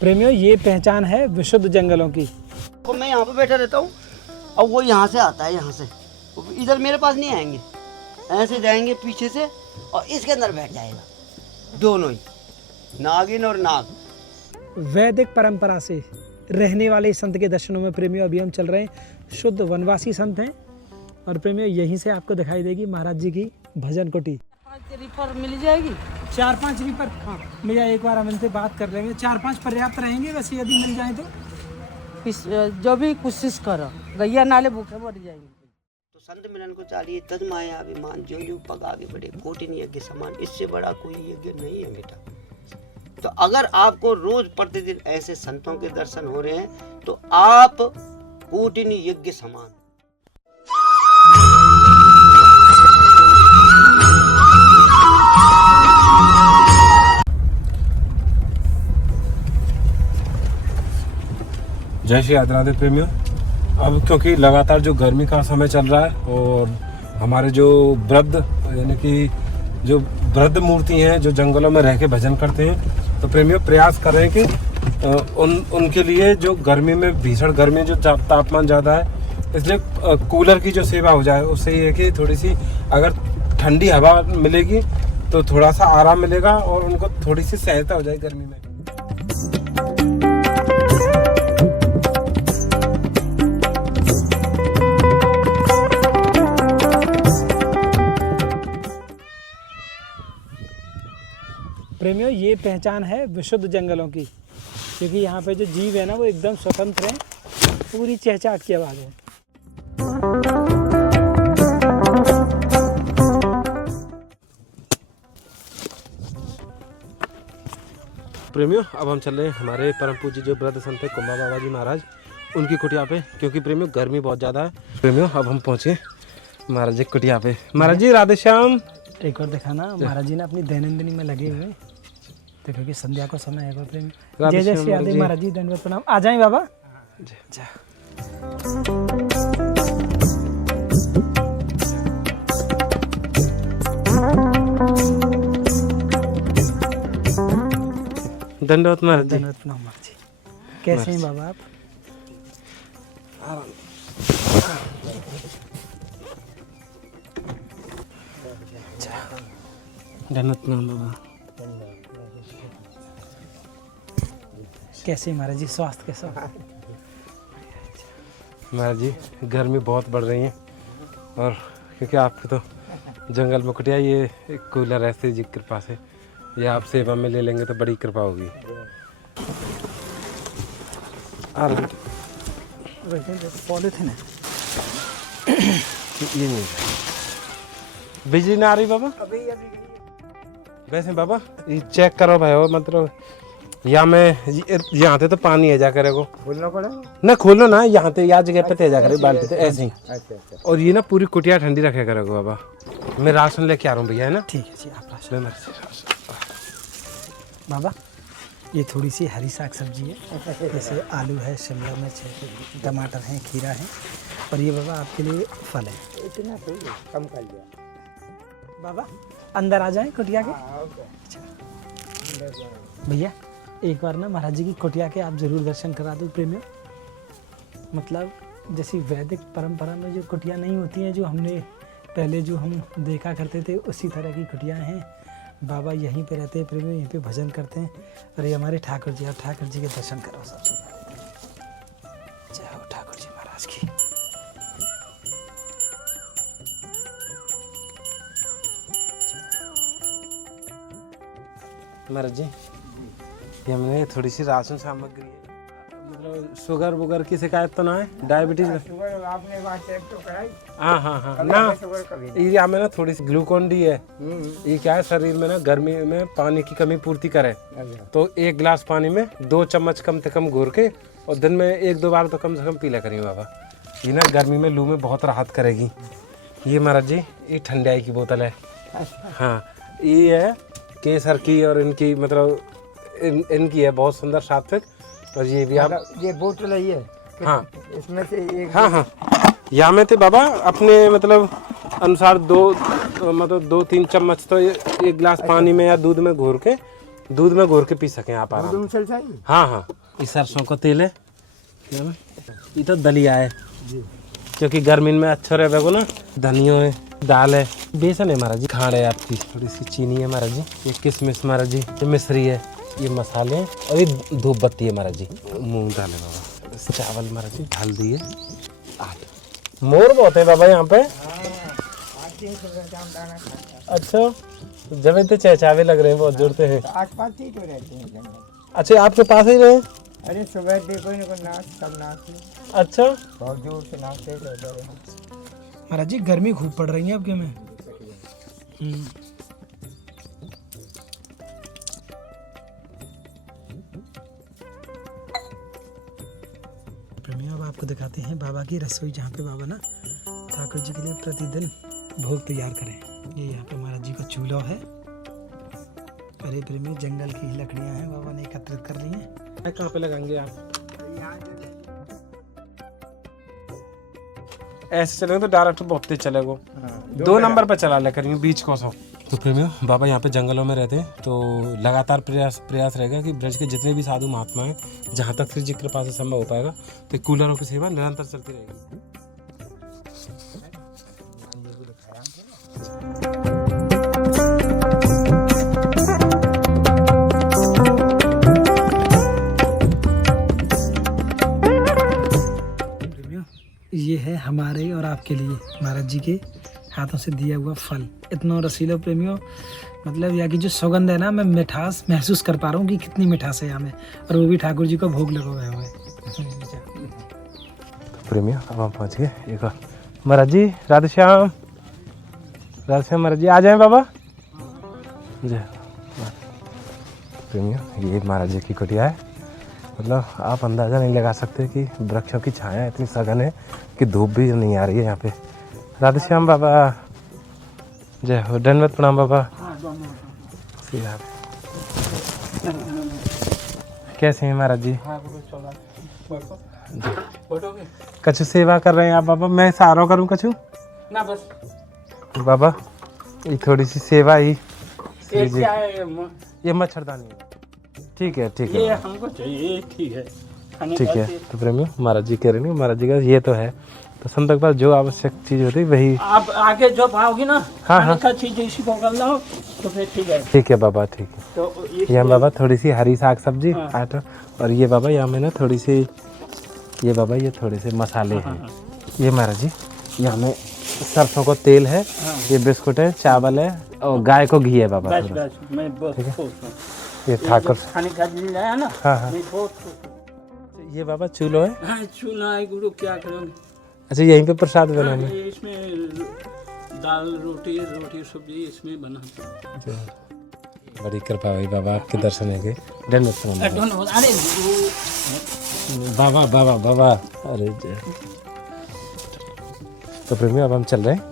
प्रेमियों, ये पहचान है विशुद्ध जंगलों की। तो मैं यहाँ पे बैठा रहता हूँ और वो यहाँ से आता है, यहाँ से इधर मेरे पास नहीं आएंगे, ऐसे जाएंगे पीछे से और इसके अंदर बैठ जाएगा, दोनों ही नागिन और नाग। वैदिक परंपरा से रहने वाले संत के दर्शनों में प्रेमियों अभी हम चल रहे हैं। शुद्ध वनवासी संत हैं और प्रेमियों यहीं से आपको दिखाई देगी महाराज जी की भजन कुटी। 5 रिफर मिल जाएगी। 4-5 रिपर, हाँ भैया एक बार हम इनसे बात कर लेंगे। 4-5 पर्याप्त रहेंगे वैसे यदि मिल जाए तो। जो भी कोशिश करो, गैया नाले भूखे मर जाएंगे। तो संत मिलन को चाहिए तद माया अभिमान, जो जो पग आगे बढ़े कोटिन यज्ञ समान, इससे बड़ा कोई यज्ञ नहीं है बेटा। तो अगर आपको रोज प्रतिदिन ऐसे संतों के दर्शन हो रहे हैं तो आप कोटिन यज्ञ समान। जय श्री राधे प्रेमियों। अब क्योंकि लगातार जो गर्मी का समय चल रहा है और हमारे जो वृद्ध यानी कि जो वृद्ध मूर्ति हैं जो जंगलों में रह के भजन करते हैं, तो प्रेमियों प्रयास कर रहे हैं कि उनके लिए जो गर्मी में भीषण गर्मी जो तापमान ज़्यादा है, इसलिए कूलर की जो सेवा हो जाए। उससे ये है कि थोड़ी सी अगर ठंडी हवा मिलेगी तो थोड़ा सा आराम मिलेगा और उनको थोड़ी सी सहायता हो जाएगी गर्मी में। प्रेमियों, ये पहचान है विशुद्ध जंगलों की, क्योंकि यहाँ पे जो जीव है ना वो एकदम स्वतंत्र हैं। पूरी चहचहाट की आवाज़ है। प्रेमियों, अब हम चल रहे हैं हमारे परम पूज्य जो वृद्ध संत है कुंभा बाबा जी महाराज, उनकी कुटिया पे, क्योंकि प्रेमियों गर्मी बहुत ज़्यादा है। प्रेमियों अब हम पहुँचे महाराज जी कुटिया पे। महाराज जी राधे श्याम। एक और दिखाना, महाराज जी ने अपनी दैनंदिनी में लगे हुए, तो क्योंकि संध्या को समय है प्रेम। जय जय श्री राधे महाराज जी, दंडवत प्रणाम। आ जाए बाबा। दंडवत महाराज जी। दंडवत प्रणाम महाराज जी। कैसे हैं बाबा आप? दंडवत प्रणाम बाबा। कैसे महाराज जी, स्वास्थ्य कैसा? महाराज जी गर्मी बहुत बढ़ रही है और क्योंकि आपके तो जंगल में कुटिया, ये कूलर ऐसे जी कृपा से ये आप सेवा में ले लेंगे तो बड़ी कृपा होगी। पॉलिथीन है ये नहीं, बिजली ना आ रही बाबा वैसे बाबा ये चेक करो भाई, हो मतलब या मैं यहाँ थे तो पानी है जा करे को खोलना पड़ेगा ना, खोलो ना यहाँ पे या जगह पे ते जा करे बाल्टी तो ऐसे ही। और ये ना पूरी कुटिया ठंडी रखे करेगो बाबा। मैं राशन लेके आ रहा हूँ भैया, है ना? ठीक है जी, आप राशन। बाबा ये थोड़ी सी हरी साग सब्जी है, जैसे आलू है, शिमला मिर्च है, टमाटर है, खीरा है, और ये बाबा आपके लिए फल है। इतना कम कर लिया बाबा अंदर आ जाएं कुटिया के। भैया एक बार ना महाराज जी की कुटिया के आप जरूर दर्शन करा दो प्रेमियों। मतलब जैसी वैदिक परंपरा में जो कुटिया नहीं होती हैं, जो हमने पहले जो हम देखा करते थे, उसी तरह की कुटिया हैं। बाबा यहीं पे रहते हैं प्रेमियों, यहीं पे भजन करते हैं। और ये हमारे ठाकुर जी, आप ठाकुर जी के दर्शन करो सबसे पहले। जय हो ठाकुर जी महाराज की। महाराज जी ये हमने थोड़ी सी राशन सामग्री है, मतलब शुगर वुगर की शिकायत तो ना है? डायबिटीज आपने बात चेक तो कराई? हाँ हाँ हाँ ना, ये हमें ना थोड़ी सी ग्लूकोन डी है। ये क्या है, शरीर में ना गर्मी में पानी की कमी पूर्ति करे, तो 1 गिलास पानी में 2 चम्मच कम से कम घोर के और दिन में 1-2 बार तो कम से कम पी लिया करेंगे बाबा। ये ना गर्मी में लू में बहुत राहत करेगी। ये महाराज जी ये ठंडाई की बोतल है। हाँ ये है केसर की, और इनकी मतलब इनकी है बहुत सुंदर सात्विक। और ये भी आप ये बोतल है ये? हाँ इसमें से एक। हाँ हाँ यहाँ में थे बाबा अपने मतलब अनुसार 2-3 चम्मच तो 1 गिलास पानी में या दूध में घोर के दूध में घोर के पी सकें आप आराम दूध चल चाहिए। हाँ हाँ, ये सरसों का तेल है, क्या है? ये तो दलिया है क्योंकि गर्मी में अच्छा रहेगा ना। धनिया है, दाल है, बेसन है महाराज जी, खांड है आपकी, थोड़ी सी चीनी है महाराज जी, ये किशमिश महाराज जी, ये मिश्री है, ये मसाले हैं और ये धूप बत्ती है महाराज जी, मूंग दाल है बाबा, चावल महाराज जी ढाल दिए। मोर बहुत है बाबा यहाँ पे। अच्छा, जब इतने चहचावे लग रहे हैं, बहुत जुड़ते हैं। आस पास ही तो रहते हैं जंगल। अच्छा, आपके पास ही रहे? अरे सुबह देखो इनको नाच, सब नाचते। अच्छा, बहुत जोर से नाचते थे। महाराज जी गर्मी खूब पड़ रही है आपके में। प्रेमियों, अब आपको दिखाते हैं बाबा की रसोई, जहाँ पे बाबा ना ठाकुर जी के लिए प्रतिदिन भोग तैयार करें। ये यहाँ पे महाराज जी का चूल्हा है। अरे प्रेमियों, जंगल की ही लकड़ियाँ हैं, बाबा ने एकत्रित कर ली हैं। कहाँ पे लगाएंगे आप? ऐसे चलेंगे तो डायरेक्ट बहुत तेज चलेगा। 2 नंबर पे चला ले करेंगे बीच को सो। तो प्रेमियों, बाबा यहाँ पे जंगलों में रहते हैं, तो लगातार प्रयास रहेगा कि ब्रज के जितने भी साधु महात्मा हैं, जहाँ तक श्री जी की कृपा से संभव हो पाएगा, तो कूलरों की सेवा निरंतर चलती रहेगी। ये है हमारे और आपके लिए महाराज जी के हाथों से दिया हुआ फल। इतना रसीला प्रेमियों, मतलब यहाँ की जो सुगंध है ना, मैं मिठास महसूस कर पा रहा हूँ कि कितनी मिठास है यहाँ में, और वो भी ठाकुर जी को भोग लगे हुए। प्रेमियों, अब हम पहुँच गए एक बार। महाराज जी राधे श्याम, राधे श्याम महाराज जी, आ जाए बाबा। जय प्रेमियों, ये महाराज जी की कुटिया है। मतलब आप अंदाज़ा नहीं लगा सकते कि वृक्षों की छाया इतनी सघन है कि धूप भी नहीं आ रही है यहाँ पे। राधे श्याम बाबा, जय हो, दंडवत प्रणाम बाबा। कैसे हैं महाराज जी? कछु सेवा कर रहे हैं आप बाबा? मैं सहारा करूँ कछु ना? बस बाबा, ये थोड़ी सी सेवा ही। श्री जी, क्या है ये मच्छरदानी है। ठीक है, ठीक ये है, हमको चाहिए, ठीक है, खाने ठीक का है। चीज़। तो प्रेमियों, महाराज जी कह रहे हैं, महाराज जी का ये तो है, तो संत के पास जो आवश्यक चीज़ होती है वही। आप आगे जो पाओगी ना, हाँ, खाने का चीज इसी को कर लो तो फिर ठीक है। ठीक है बाबा, ठीक है। तो यहाँ बाबा थोड़ी सी हरी साग सब्जी, हाँ। आटा, और ये बाबा यहाँ में ना थोड़ी सी, ये बाबा ये थोड़े से मसाले हैं। ये महाराज जी यहाँ में सरसों का तेल है, ये बिस्कुट है, चावल है, और गाय को घी है बाबा। बस थोड़ा। बस मैं बहुत खुश हूँ। ये जो ठाकुर, खाने का मिल जाए ना, हाँ हाँ, मैं बहुत खुश हूँ। ये बाबा चूल्हा है। हाँ, चूल्हा है गुरु, क्या करोगे? अच्छा, यहीं पे प्रसाद हाँ, बनाना है। ये इसमें दाल रोटी सब्जी इसमें बनाते हैं। बड़ी कृपा हुई बाबा, आपके दर्शन है गए। धन्यवाद अरे गुरु, बाबा बाबा बाबा, अरे जय। तो प्रेमी, अब हम चल रहे हैं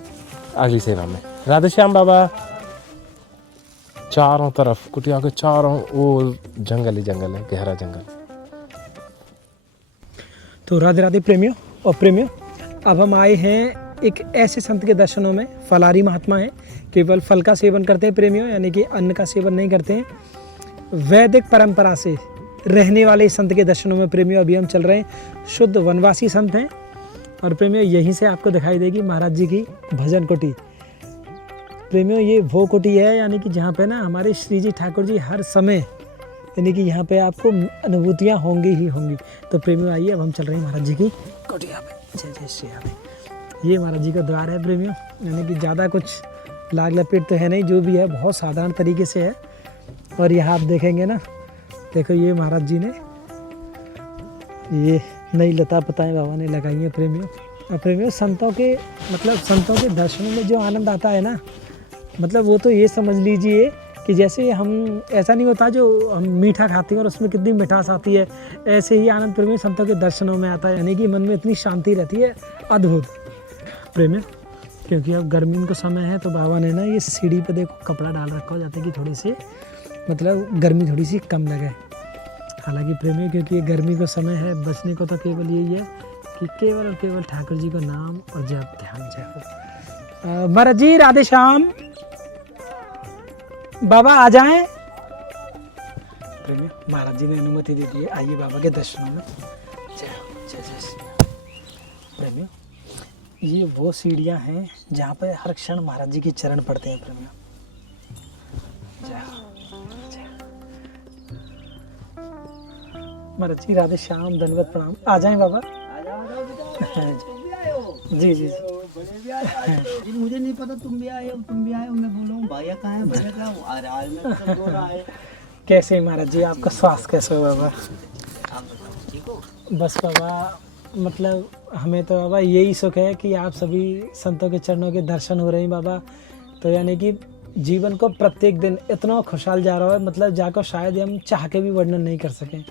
अगली सेवा में। राधे श्याम बाबा। चारों तरफ कुटिया के चारों ओर जंगल ही जंगल है, गहरा जंगल। तो राधे राधे प्रेमियों और प्रेमियों, अब हम आए हैं एक ऐसे संत के दर्शनों में। फलारी महात्मा है, केवल फल का सेवन करते हैं प्रेमियों, यानी कि अन्न का सेवन नहीं करते हैं। वैदिक परंपरा से रहने वाले इस संत के दर्शनों में प्रेमियों अभी हम चल रहे हैं। शुद्ध वनवासी संत हैं, और प्रेमियों यहीं से आपको दिखाई देगी महाराज जी की भजन कुटी। प्रेमियों, ये वो कुटी है यानी कि जहाँ पे ना हमारे श्री जी ठाकुर जी हर समय, यानी कि यहाँ पे आपको अनुभूतियाँ होंगी ही होंगी। तो प्रेमियों आइए, अब हम चल रहे हैं महाराज जी की कुटिया पे। जय जय श्री राधे। ये महाराज जी का द्वार है प्रेमियों, यानी कि ज़्यादा कुछ लाग लपेट तो है नहीं, जो भी है बहुत साधारण तरीके से है। और यहाँ आप देखेंगे ना, देखो ये महाराज जी ने ये नई लता पताएं बाबा ने लगाई हैं प्रेमियों। और प्रेमियों, संतों के मतलब संतों के दर्शनों में जो आनंद आता है ना, मतलब वो तो ये समझ लीजिए कि जैसे हम, ऐसा नहीं होता जो हम मीठा खाते हैं और उसमें कितनी मिठास आती है, ऐसे ही आनंद प्रेमियों संतों के दर्शनों में आता है, यानी कि मन में इतनी शांति रहती है, अद्भुत प्रेमियों। क्योंकि अब गर्मी का समय है, तो बाबा ने ना ये सीढ़ी पे देखो कपड़ा डाल रखा हो जाता है कि थोड़ी सी मतलब गर्मी थोड़ी सी कम लगे। हालांकि प्रेमियों, क्योंकि ये गर्मी का समय है, बचने को तो केवल यही है कि केवल और केवल ठाकुर जी का नाम और जप ध्यान जय हो। महाराज जी राधे श्याम। बाबा आ जाएं। प्रेमी, महाराज जी ने अनुमति दे दी है, आइए बाबा के दर्शनों में। जय जय जय श्री राम। प्रेमी, ये वो सीढ़ियाँ हैं जहाँ पर हर क्षण महाराज जी के चरण पड़ते हैं प्रेमी। जय जय महाराज जी, राधे श्याम, दंडवत प्रणाम। आ जाएं बाबा। जी जी जी मुझे नहीं पता तुम भी आए हो, मैं बोला हूँ भैया कहाँ है, भैया कहाँ है? आ रहा है, मैं तो दो रहा है। कैसे हैं महाराज जी, आपका स्वास्थ्य कैसे हो बाबा? आप बताओ ठीक हो? बस बाबा, मतलब हमें तो बाबा यही सुख है कि आप सभी संतों के चरणों के दर्शन हो रहे हैं बाबा। तो यानी कि जीवन को प्रत्येक दिन इतना खुशहाल जा रहा है, मतलब जाकर शायद हम चाह के भी वर्णन नहीं कर सकें,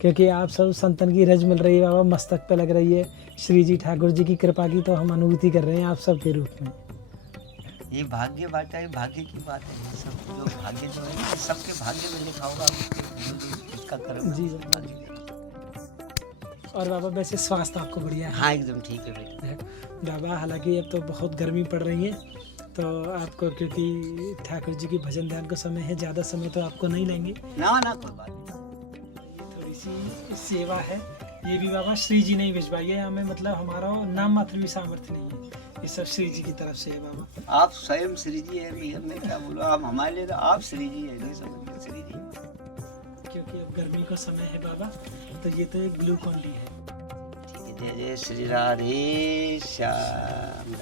क्योंकि आप सब संतन की रज मिल रही है बाबा, मस्तक पे लग रही है। श्री जी ठाकुर जी की कृपा की तो हम अनुभूति कर रहे हैं आप सब के रूप में। ये भाग्य बात है, भाग्य की बात है। ये सब जो भाग्य जो है सबके भाग्य में लिखा होगा, उसका कर्म जी जी। और बाबा वैसे स्वास्थ्य आपको बढ़िया है? हाँ एकदम ठीक है बेटा। बाबा हालांकि अब तो बहुत गर्मी पड़ रही है, तो आपको, क्योंकि ठाकुर जी की भजन ध्यान का समय है, ज़्यादा समय तो आपको नहीं लेंगे। ना ना कोई बात नहीं। ये थोड़ी सी सेवा है, ये भी बाबा श्री जी ने ही भिजवाई है हमें, मतलब हमारा नाम मात्र भी सामर्थ्य नहीं है, ये सब श्री जी की तरफ से है बाबा। आप स्वयं श्री जी है भैया, मैं क्या बोलूँ, आप हमारे लिए तो आप श्री जी है, नहीं समझ श्री जी। क्योंकि अब गर्मी का समय है बाबा, तो ये तो एक ग्लूकॉन डी है। ठीक है, जय श्री राधे श्याम।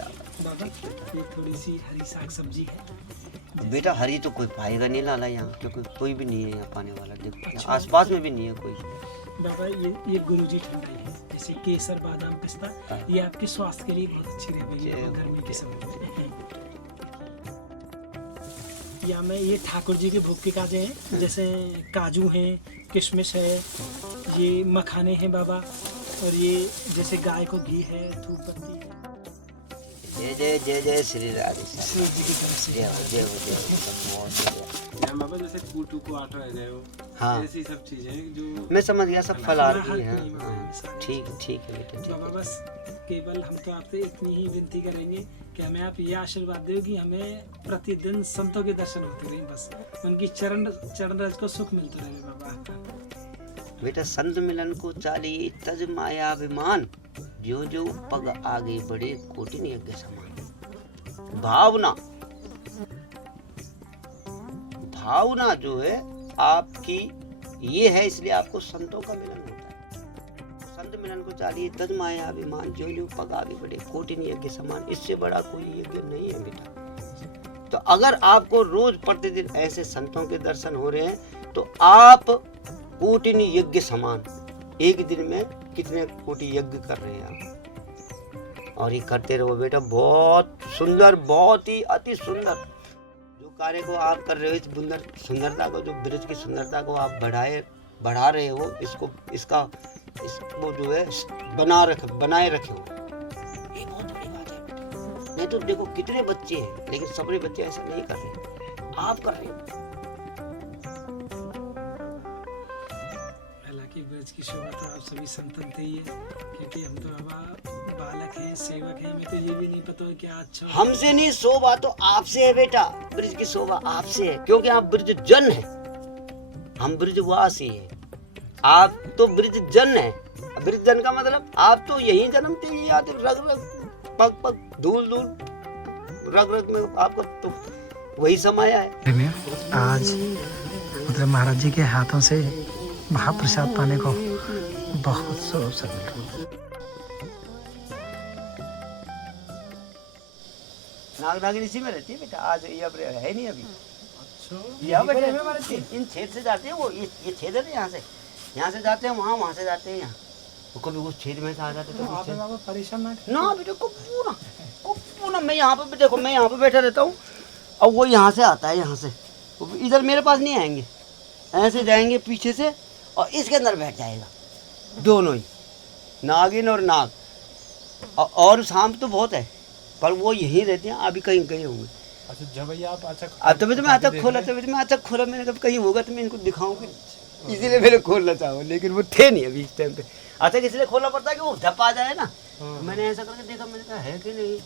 बाबा ये थोड़ी सी हरी साग सब्जी है। बेटा हरी तो कोई पाएगा नहीं लाला यहाँ, क्योंकि कोई भी नहीं है यहाँ पाने वाला। देखो आसपास में भी नहीं है कोई। बाबा ये गुरुजी ठंडाई है, जैसे केसर, बादाम, पिस्ता, ये आपके स्वास्थ्य के लिए बहुत अच्छी रहेगी गर्मी के समय में। या में ये ठाकुर जी के भोग के काजे हैं, जैसे काजू हैं, किशमिश है, ये मखाने हैं बाबा, और ये जैसे गाय को घी है, धूप पत्ती है। जय जय जय जय श्री राधे श्री जी की तरफ से जय हो जय हो जय हो। बाबा जैसे कूटू को आटा रहे हो, हाँ ऐसी सब चीजें जो मैं समझ गया, सब फलाहार की हाँ, हैं। हाँ, ठीक ठीक है बेटा ठीक बाबा है। बस केवल हम तो आपसे इतनी ही विनती करेंगे कि हमें आप ये आशीर्वाद दो कि हमें प्रतिदिन संतों के दर्शन होते रहें, बस उनकी चरण रज को सुख मिलता रहे बाबा। बेटा संत मिलन को चाली तज माया अभिमान, जो जो पग आगे बढ़े कोटिन यज्ञ समान। भावना जो है आपकी ये है, इसलिए आपको संतों का मिलन होता है। संत मिलन को चाली तज माया अभिमान, जो जो पग आगे बढ़े कोटिन यज्ञ समान। इससे बड़ा कोई यज्ञ नहीं है बेटा। तो अगर आपको रोज प्रतिदिन ऐसे संतों के दर्शन हो रहे हैं, तो आप कोटिन यज्ञ समान, एक दिन में कितने कोटि यज्ञ कर रहे हैं आप। और ये करते रहो बेटा, बहुत सुंदर, बहुत ही अति सुंदर जो कार्य को आप कर रहे हो, इस सुंदरता को, जो ब्रज की सुंदरता को आप बढ़ा रहे हो, इसको जो है बनाए रखे हो, ये बहुत बड़ी बात है बेटा। नहीं तो देखो कितने बच्चे हैं, लेकिन सभी बच्चे ऐसा नहीं कर रहे, आप कर रहे हो। ब्रज की शोभा तो आप सभी संतन थे ही है, क्योंकि हम तो अब बालक हैं, सेवक हैं, हमें तो ये भी नहीं पता क्या अच्छा। हमसे नहीं, शोभा तो आपसे है बेटा, ब्रज की शोभा आपसे है, क्योंकि आप ब्रज जन है, हम ब्रजवासी है, आप तो ब्रज जन है। ब्रज जन का मतलब आप तो यही जन्मते ही आते, रग रग पग पग धूल धूल रग रग में आपका तो वही समाया है। आज मतलब महाराज जी के हाथों से महाप्रसाद पाने को बहुत अवसर मिल रहा है। नाग नागिन इसी में रहती है बेटा, आज ये अब है नहीं अभी। यहाँ बैठे इन छेद से जाते हैं, वो ये छेद है ना, यहाँ से जाते हैं वहाँ से जाते हैं यहाँ, वो कभी उस छेद में से आ जाते तो परेशान ना बेटा को पूरा मैं यहाँ पे देखो, मैं यहाँ पे बैठा रहता हूँ, और वो यहाँ से आता है, यहाँ से इधर मेरे पास नहीं आएंगे, ऐसे जाएंगे पीछे से और इसके अंदर बैठ जाएगा, दोनों ही नागिन और नाग। और सांप तो बहुत है, पर वो यहीं रहते हैं, अभी कहीं गए होंगे। अच्छा जब भैया आप अच्छा तभी तो मैं अचक खोला, मैंने कभी कहीं होगा तो मैं इनको दिखाऊंगी, इसीलिए मैंने खोलना चाहूँ, लेकिन वो थे नहीं अभी इस टाइम पे। अचक इसलिए खोलना पड़ता है कि वो धप आ जाए ना। मैंने ऐसा करके देखा, मैंने कहा है कि नहीं।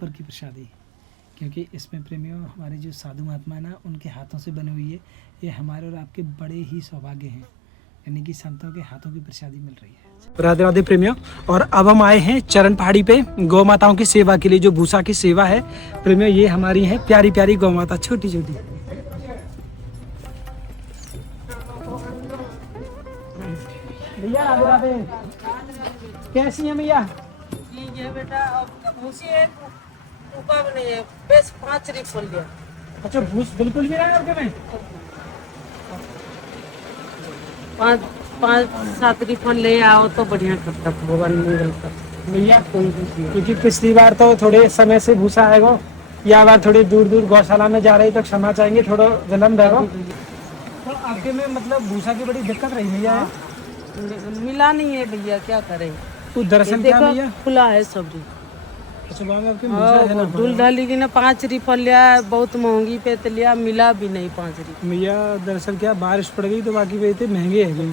ऊपर की प्रसादी, क्योंकि इसमें प्रेमियों हमारे जो साधु महात्मा है ना, उनके हाथों से बनी हुई है। ये हमारे और आपके बड़े ही सौभाग्य हैं, यानी कि संतों के हाथों की प्रसादी मिल रही है। राधे राधे प्रेमियों, और अब हम आए हैं चरण पहाड़ी पे गौ माताओं की सेवा के लिए। जो भूसा की सेवा है प्रेमियों, ये हमारी है प्यारी प्यारी गौ माता, छोटी छोटी। भैया राधे राधे, कैसी है भैया? ठीक है बेटा, अब भूसी है ऊपर नहीं है, बस 5 रिफल लिया। अच्छा, भूस बिल्कुल भी नहीं है आपके में? 5-7 रिफल ले आओ तो बढ़िया करता, भगवान मंगल कर। भैया क्योंकि पिछली बार तो थोड़े समय से भूसा आएगा, या बार थोड़ी दूर दूर गौशाला में जा रही, तो क्षमा चाहेंगे, थोड़ा विलम्ब है। तो आपके में मतलब भूसा की बड़ी दिक्कत रही भैया? मिला नहीं है भैया, क्या करें। तो दर्शन क्या भैया? खुला है सब। सुबह में आपके भूसा है ना? ढूल ढाली की ना 5 रिफल लिया, बहुत महंगी पे तो लिया, मिला भी नहीं 5 रिफल। भैया दरअसल क्या बारिश पड़ गई तो बाकी पे महंगे है।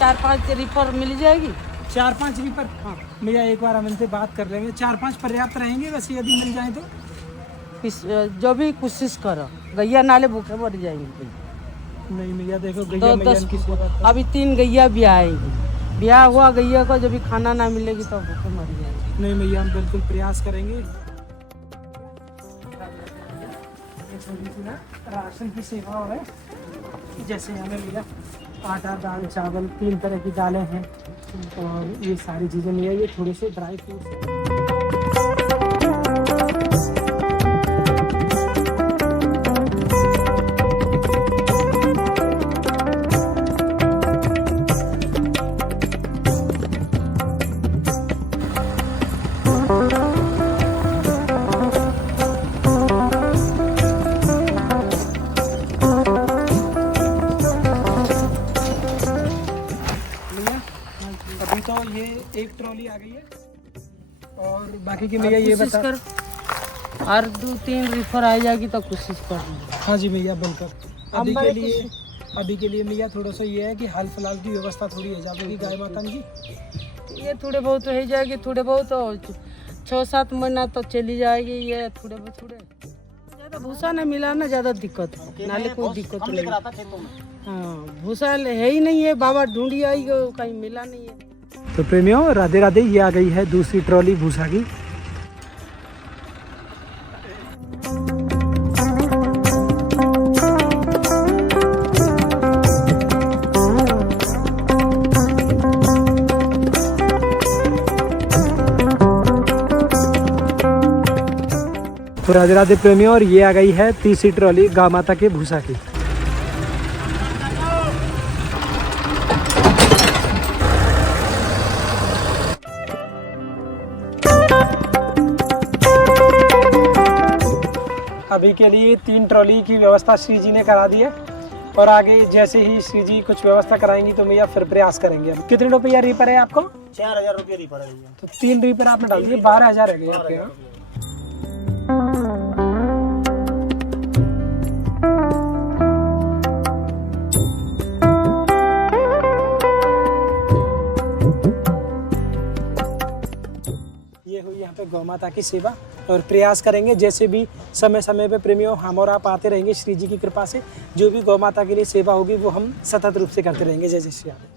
4-5 रिफल मिल जाएगी। 4-5 रिफल? हाँ भैया, एक बार हम इनसे बात कर लेंगे। 4-5 पर्याप्त रहेंगे वैसे, यदि मिल जाए तो। जो भी कोशिश करो, गैया नाले भूखे मर जाएंगे। नहीं भैया देखो, गैया मैया की सेवा तो- अभी 3 गैया भी आएंगी, ब्याह हुआ गैया को जब भी खाना ना मिलेगी तो भूखे मर जाएंगे। नहीं भैया, हम बिल्कुल प्रयास करेंगे। राशन की सेवा है, जैसे हमें मिला आटा, दाल, चावल, 3 तरह की दालें हैं, और ये सारी चीज़ें मिली है। ये थोड़े से ड्राई फ्रूट्स। अभी तो ये एक ट्रॉली आ गई है, और बाकी की भैया ये कोशिश बता। कर, और 2-3 रिफर आ जाएगी तो कोशिश कर। हाँ जी भैया बिल्कुल। अभी के लिए भैया थोड़ा सा ये है कि हाल फिलहाल की व्यवस्था थोड़ी है जाएगी गाय माता की। ये थोड़े बहुत हो जाएगी, थोड़े बहुत 6-7 महीना तो चली जाएगी। ये थोड़े बहुत ज़्यादा भूसा नहीं मिला ना, ज़्यादा दिक्कत है, नाले कोई दिक्कत नहीं। हाँ, भूसा है ही नहीं है, बाबा ढूंढी आई कहीं मिला नहीं है। तो प्रेमियों राधे राधे, ये आ गई है दूसरी ट्रॉली भूसा की। तो राधे राधे प्रेमियों, और ये आ गई है तीसरी ट्रॉली गाय माता के भूसा की। अभी के लिए 3 ट्रॉली की व्यवस्था श्री जी ने करा दी है, और आगे जैसे ही श्री जी कुछ व्यवस्था कराएंगी तो भैया फिर प्रयास करेंगे। अब कितने रुपया रीपर है आपको? 4000 रुपये रिफर है भैया। तो 3 रीपर आपने डाल दिए, 12,000 रह गए आपके यहाँ। ये हुई यहाँ पे गौ माता की सेवा, और प्रयास करेंगे जैसे भी समय समय पे प्रेमियों हम और आप आते रहेंगे श्री जी की कृपा से। जो भी गौ माता के लिए सेवा होगी वो हम सतत रूप से करते रहेंगे। जय जय श्री राम।